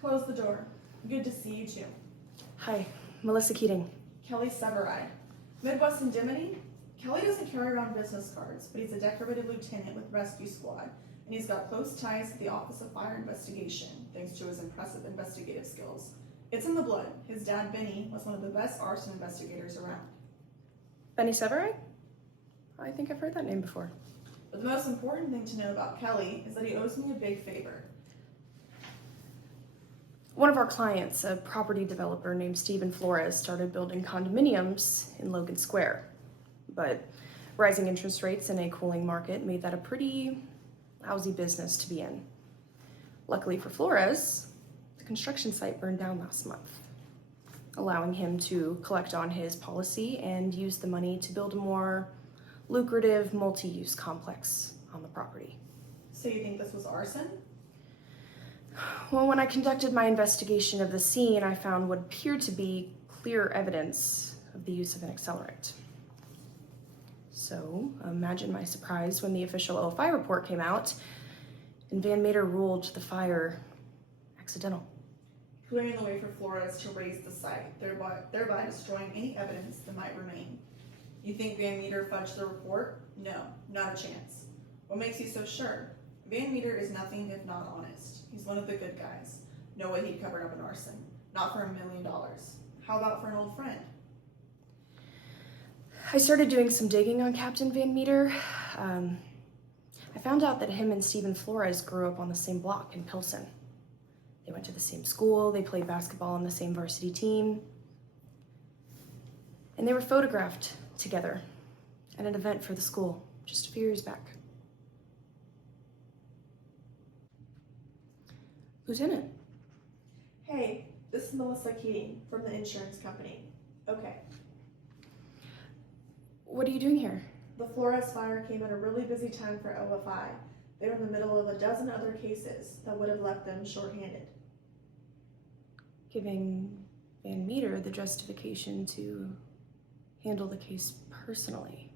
Close the door. Good to see you too. Hi, Melissa Keating. Kelly Severide. Midwest Indemnity? Kelly doesn't carry around business cards, but he's a decorated lieutenant with Rescue Squad, and he's got close ties to the Office of Fire Investigation, thanks to his impressive investigative skills. It's in the blood. His dad, Benny, was one of the best arson investigators around. Benny Severay? I think I've heard that name before. But the most important thing to know about Kelly is that he owes me a big favor. One of our clients, a property developer named Stephen Flores, started building condominiums in Logan Square. But rising interest rates and a cooling market made that a pretty lousy business to be in. Luckily for Flores, the construction site burned down last month, allowing him to collect on his policy and use the money to build a more lucrative multi-use complex on the property. So you think this was arson? Well, when I conducted my investigation of the scene, I found what appeared to be clear evidence of the use of an accelerant. So, imagine my surprise when the official OFI report came out and Van Meter ruled the fire accidental. Clearing the way for Flores to raise the site, thereby destroying any evidence that might remain. You think Van Meter fudged the report? No, not a chance. What makes you so sure? Van Meter is nothing if not honest. He's one of the good guys. No way he'd covered up an arson. Not for $1 million. How about for an old friend? I started doing some digging on Captain Van Meter. I found out that him and Stephen Flores grew up on the same block in Pilsen. They went to the same school, they played basketball on the same varsity team, and they were photographed together at an event for the school just a few years back. Lieutenant. Hey, this is Melissa Keating from the insurance company. Okay. What are you doing here? The Flores fire came at a really busy time for OFI. They were in the middle of a dozen other cases that would have left them shorthanded. Giving Van Meter the justification to handle the case personally.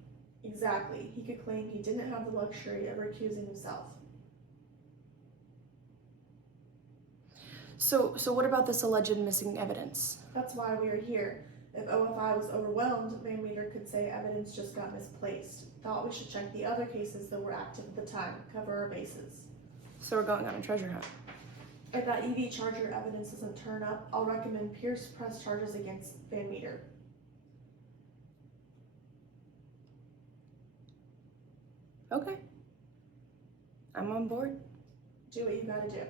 Exactly. He could claim he didn't have the luxury of recusing himself. So what about this alleged missing evidence? That's why we are here. If OFI was overwhelmed, Van Meter could say evidence just got misplaced. Thought we should check the other cases that were active at the time, cover our bases. So we're going on a treasure hunt. If that EV charger evidence doesn't turn up, I'll recommend Pierce press charges against Van Meter. Okay. I'm on board. Do what you gotta do.